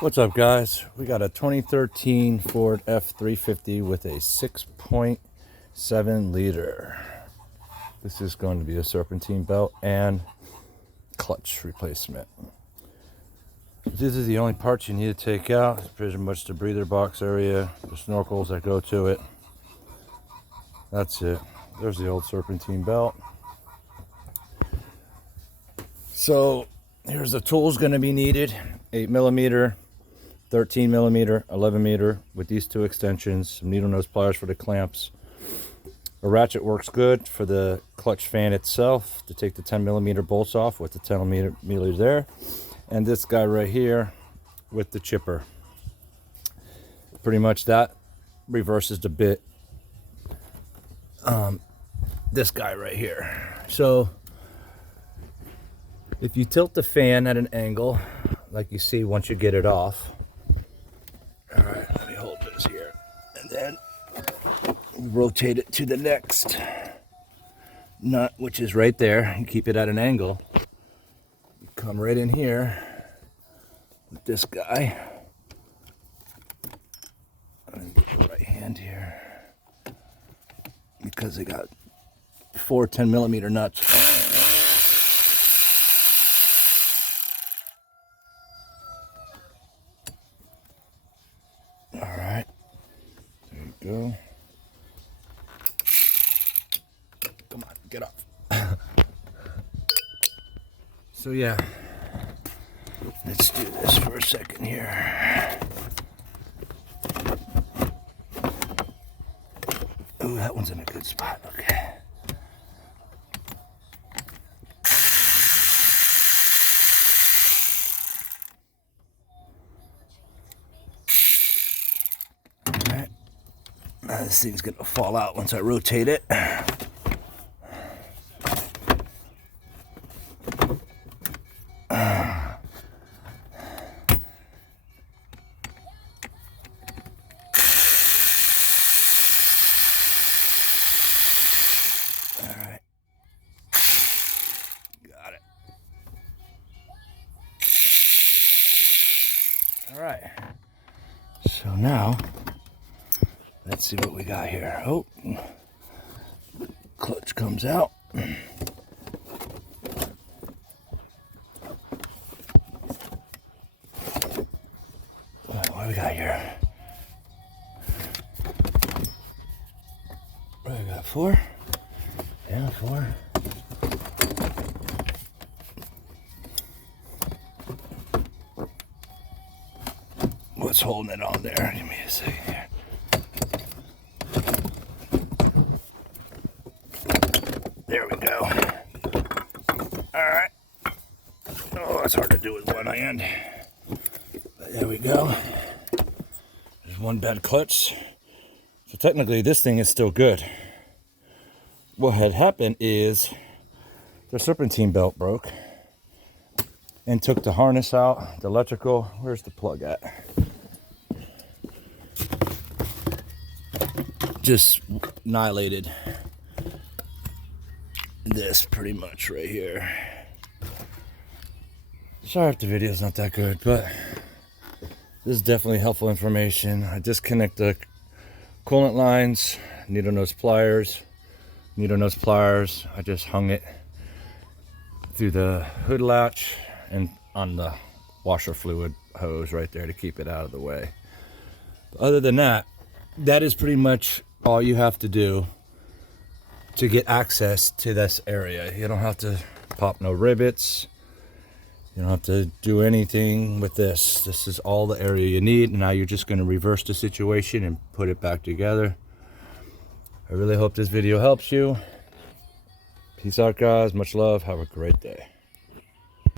What's up, guys? We got a 2013 Ford F-350 with a 6.7 liter. This is going to be a serpentine belt and clutch replacement. These are the only parts you need to take out. It's pretty much the breather box area, the snorkels that go to it. That's it. There's the old serpentine belt. So here's the tools going to be needed: 8mm, 13mm, 11mm with these two extensions, some needle nose pliers for the clamps. A ratchet works good for the clutch fan itself to take the 10mm bolts off with the 10mm there, and this guy right here with the chipper. Pretty much that reverses the bit. This guy right here. So if you tilt the fan at an angle like you see once you get it off, all right, let me hold this here, and then rotate it to the next nut, which is right there. You keep it at an angle. You come right in here with this guy. I'm gonna get the right hand here because they got 4 10mm nuts. All right, there you go. Come on, get off. So yeah, let's do this for a second here. Oh, that one's in a good spot. Okay. All right. Now this thing's gonna fall out once I rotate it. All right, so now let's see what we got here. Oh, clutch comes out. What do we got here? What do we got? 4? Yeah, 4. What's holding it on there? Give me a second here. There we go. All right. Oh, it's hard to do with one hand. But there we go. There's one bad clutch. So technically this thing is still good. What had happened is the serpentine belt broke and took the harness out, the electrical. Where's the plug at? Just annihilated this pretty much right here. Sorry if the video's not that good, but this is definitely helpful information. I disconnect the coolant lines, needle nose pliers. I just hung it through the hood latch and on the washer fluid hose right there to keep it out of the way. But other than that, that is pretty much all you have to do to get access to this area. You don't have to pop no rivets. You don't have to do anything with this. This is all the area you need. And now you're just going to reverse the situation and put it back together. I really hope this video helps you. Peace out, guys. Much love. Have a great day.